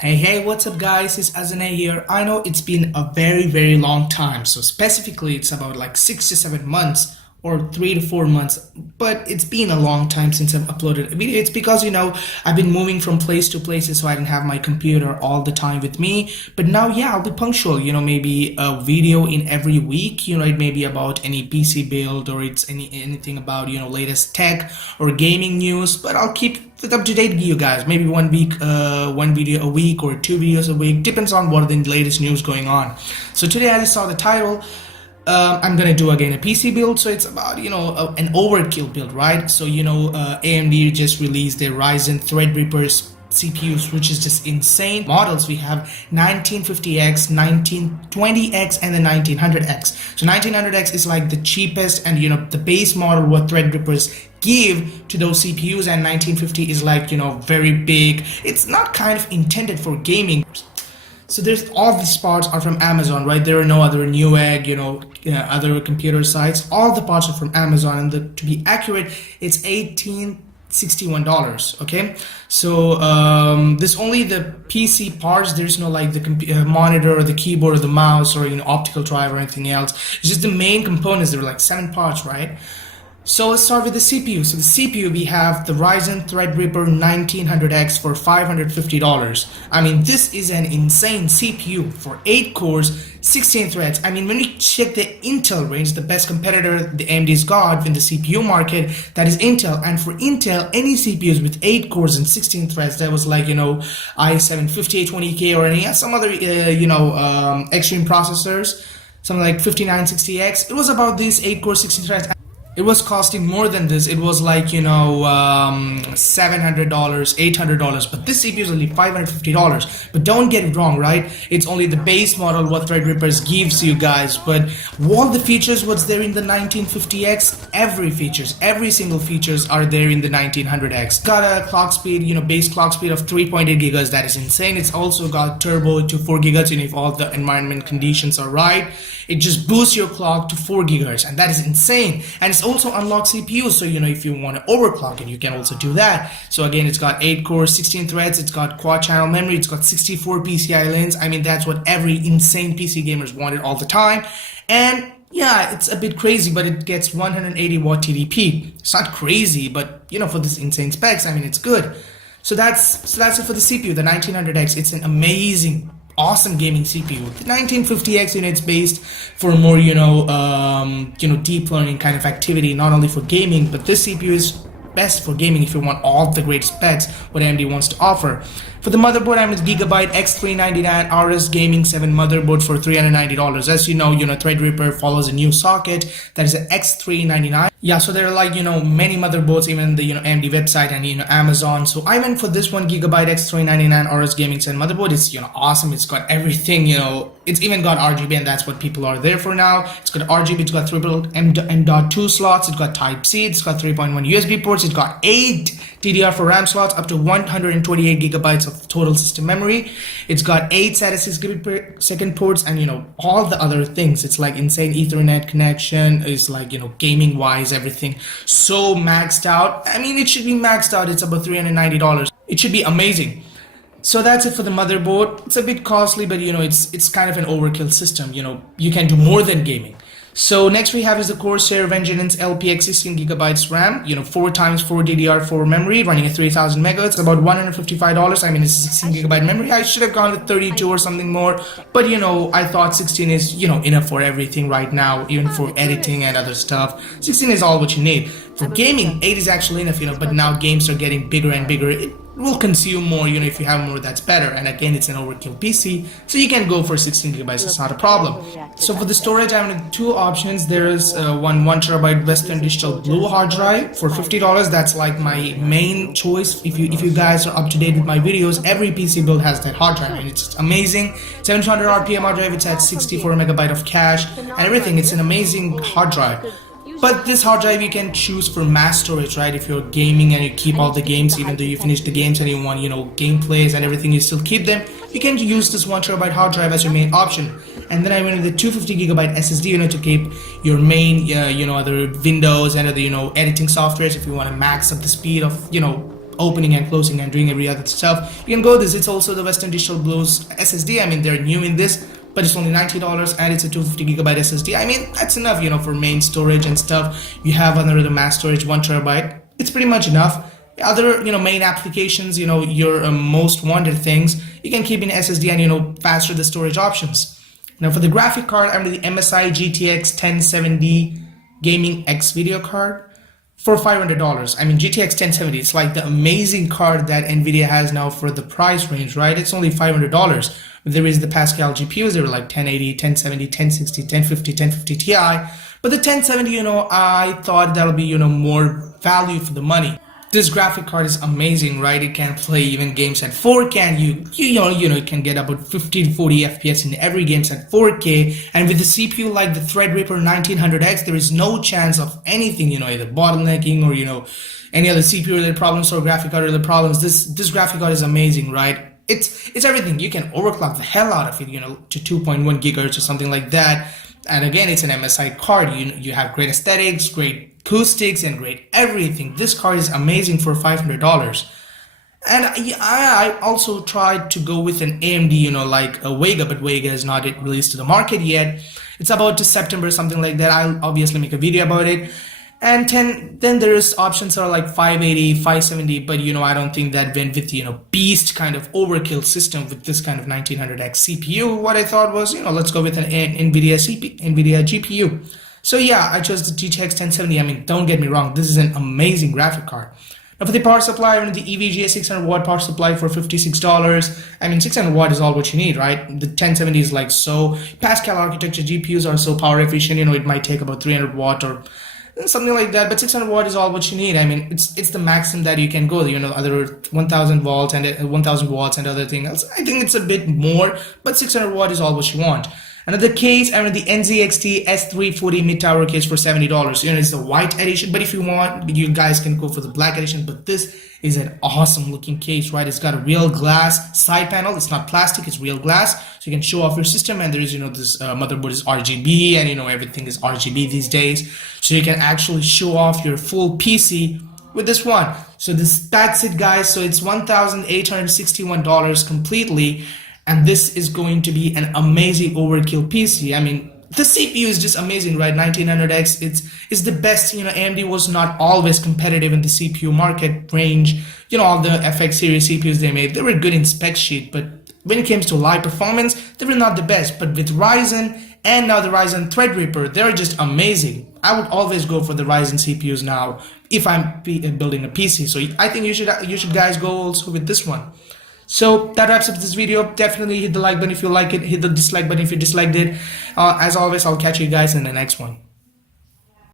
Hey, what's up guys? It's Azane here. I know it's been a very long time. So specifically it's about like 6 to 7 months or 3 to 4 months, but it's been a long time since I've uploaded a video. It's because I've been moving from place to places, so I didn't have my computer all the time with me. But now, yeah, I'll be punctual, maybe a video in every week. It may be about any PC build, or it's anything about latest tech or gaming news, but I'll keep it up to date with you guys. Maybe one video a week, or 2 videos a week, depends on what the latest news going on. So today I just saw the title. I'm gonna do again a PC build, so it's about an overkill build, right? So AMD just released their Ryzen Threadrippers CPUs, which is just insane. Models we have 1950X, 1920X, and the 1900X. So 1900X is like the cheapest and the base model what Threadrippers give to those CPUs, and 1950 is like very big. It's not kind of intended for gaming. So there's all these parts are from Amazon, right? There are no other Newegg, other computer sites. All the parts are from Amazon, and to be accurate, it's $1,861. Okay, so there's only the PC parts. There's no like the monitor or the keyboard or the mouse or optical drive or anything else. It's just the main components. There are like 7 parts, right? So let's start with the CPU. So the CPU, we have the Ryzen Threadripper 1900X for $550. I mean, this is an insane CPU for 8 cores, 16 threads. I mean, when we check the Intel range, the best competitor the AMD's got in the CPU market, that is Intel. And for Intel, any CPUs with 8 cores and 16 threads, that was like, i7 5820K or some other, extreme processors, something like 5960X. It was about these 8 core, 16 threads. It was costing more than this. It was like $700, $800, but this CPU is only $550. But don't get it wrong, right? It's only the base model what Threadrippers gives you guys, but all the features what's there in the 1950X, every single features are there in the 1900X. Got a clock speed, base clock speed of 3.8 gigahertz. That is insane. It's also got turbo to 4 gigahertz, if all the environment conditions are right. It just boosts your clock to 4 gigahertz, and that is insane. And it's also unlocked CPU, so if you want to overclock it, you can also do that. So again, it's got 8 cores, 16 threads, it's got quad channel memory, it's got 64 PCI lanes. I mean, that's what every insane PC gamers wanted all the time. And yeah, it's a bit crazy, but it gets 180 watt TDP. It's not crazy, but for this insane specs, I mean, it's good. So that's it for the CPU, the 1900X. It's an amazing, awesome gaming CPU. The 1950X it's based for more deep learning kind of activity, not only for gaming, but this CPU is best for gaming if you want all the great specs what AMD wants to offer. For the motherboard, I'm with GIGABYTE X399 AUROUS Gaming 7 motherboard for $390. As Threadripper follows a new socket that is an X399. Yeah, so there are like many motherboards, even the AMD website and Amazon. So I went for this one, GIGABYTE X399 AUROUS Gaming 7 motherboard. It's awesome. It's got everything. It's even got RGB, and that's what people are there for now. It's got RGB. It's got triple M.2 slots. It's got Type C. It's got 3.1 USB ports. It's got 8 DDR4 RAM slots, up to 128 gigabytes of total system memory. It's got 8 SATA 6 gigabit per second ports, and all the other things. It's like insane Ethernet connection. It's like gaming wise, everything so maxed out. I mean, it should be maxed out. It's about $390. It should be amazing. So that's it for the motherboard. It's a bit costly, but it's kind of an overkill system. You can do more than gaming. So next we have is the CORSAIR Vengeance LPX 16 gigabytes RAM, 4x4 DDR4 memory running at 3000 megahertz, about $155. I mean, it's 16 gigabyte memory. I should have gone with 32 or something more, but I thought 16 is enough for everything right now, even for editing and other stuff. 16 is all what you need. For gaming, 8 is actually enough, but now games are getting bigger and bigger. It will consume more, if you have more, that's better. And again, it's an overkill PC, so you can go for 16 gigabytes, it's not a problem. So for the storage, I have 2 options. There is one 1TB Western Digital Blue hard drive for $50. That's like my main choice. If you guys are up to date with my videos, every PC build has that hard drive, and it's amazing. 700 RPM hard drive. It's at 64 megabyte of cache and everything. It's an amazing hard drive. But this hard drive you can choose for mass storage, right? If you're gaming and you keep all the games, even though you finish the games and you want, gameplays and everything, you still keep them. You can use this 1TB hard drive as your main option. And then I went with the 250 gigabyte SSD, to keep your main, other Windows and other, editing softwares if you want to max up the speed of, opening and closing and doing every other stuff, you can go this. It's also the Western Digital Blues SSD. I mean, they're new in this, but it's only $90 and it's a 250GB SSD. I mean, that's enough, for main storage and stuff. You have another mass storage, 1TB. It's pretty much enough. Other, main applications, your most wanted things, you can keep in SSD and, faster the storage options. Now for the graphic card, I'm the MSI GTX 1070 Gaming X video card for $500. I mean, GTX 1070, it's like the amazing card that NVIDIA has now for the price range, right? It's only $500. There is the Pascal GPUs, they were like 1080, 1070, 1060, 1050, 1050 Ti. But the 1070, I thought that'll be, more value for the money. This graphic card is amazing, right? It can play even games at 4K, and you can get about 50 to 40 FPS in every games at 4K. And with the CPU like the Threadripper 1900X, there is no chance of anything, either bottlenecking or any other CPU related problems or graphic card related problems. This graphic card is amazing, right? It's everything. You can overclock the hell out of it, to 2.1 gigahertz or something like that. And again, it's an MSI card. You have great aesthetics, great acoustics, and great everything. This card is amazing for $500. And I also tried to go with an AMD, like a EVGA, but EVGA is not released to the market yet. It's about to September, something like that. I'll obviously make a video about it. And then there's options that are like 580, 570, but I don't think that went with beast kind of overkill system with this kind of 1900X CPU. What I thought was, let's go with an NVIDIA GPU. So yeah, I chose the GTX 1070. I mean, don't get me wrong, this is an amazing graphic card. Now for the power supply, I mean, the EVGA 600 watt power supply for $56. I mean, 600 watt is all what you need, right? The 1070 is like so Pascal architecture GPUs are so power efficient. It might take about 300 watt or something like that, but 600 watt is all what you need. I mean, it's the maximum that you can go. Other 1000 volts and 1000 watts and other things. I think it's a bit more, but 600 watt is all what you want. Another case, I mean, the NZXT S340 mid-tower case for $70. It's the white edition, but if you want, you guys can go for the black edition. But this is an awesome looking case, right? It's got a real glass side panel. It's not plastic, it's real glass. So you can show off your system, and there is, this motherboard is RGB, and everything is RGB these days. So you can actually show off your full PC with this one. So that's it, guys. So it's $1,861 completely. And this is going to be an amazing overkill PC. I mean, the CPU is just amazing, right? 1900X, it's the best. AMD was not always competitive in the CPU market range. All the FX series CPUs they made, they were good in spec sheet, but when it comes to live performance, they were not the best. But with Ryzen and now the Ryzen Threadripper, they're just amazing. I would always go for the Ryzen CPUs now if I'm building a PC. So I think you should guys go also with this one. So that wraps up this video. Definitely hit the like button if you like it, hit the dislike button if you disliked it. As always, I'll catch you guys in the next one.